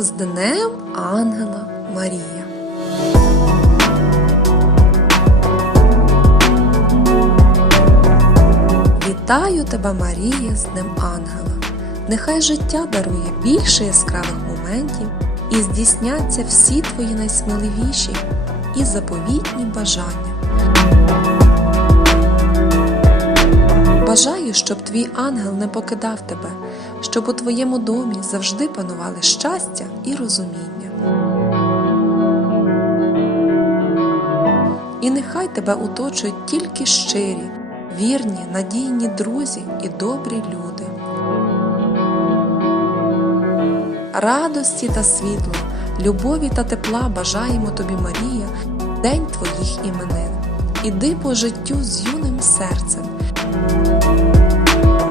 з Днем Ангела Марія. Вітаю тебе, Марія, з Днем Ангела. Нехай життя дарує більше яскравих моментів і здійсняться всі твої найсміливіші і заповітні бажання. Щоб твій ангел не покидав тебе, щоб у твоєму домі завжди панували щастя і розуміння. І нехай тебе оточують тільки щирі, вірні, надійні друзі і добрі люди. Радості та світла, любові та тепла бажаємо тобі, Марія, день твоїх іменин. Іди по життю з юним серцем.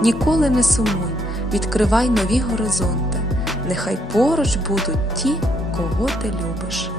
Ніколи не сумуй, відкривай нові горизонти. Нехай поруч будуть ті, кого ти любиш.